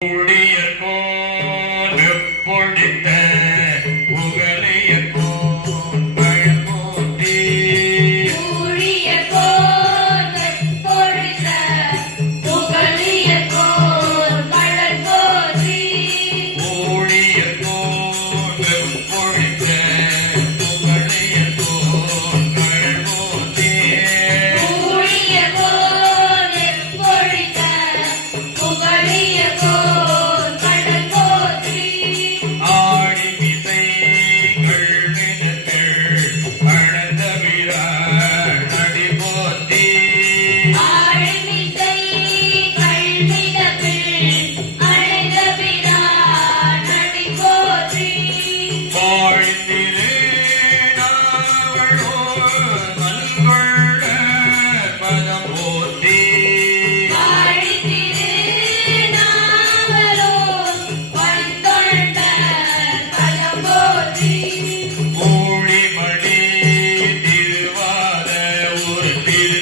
பொடிய கோடு பொடித்த ஊழிமணி திருவாத ஒரு திரு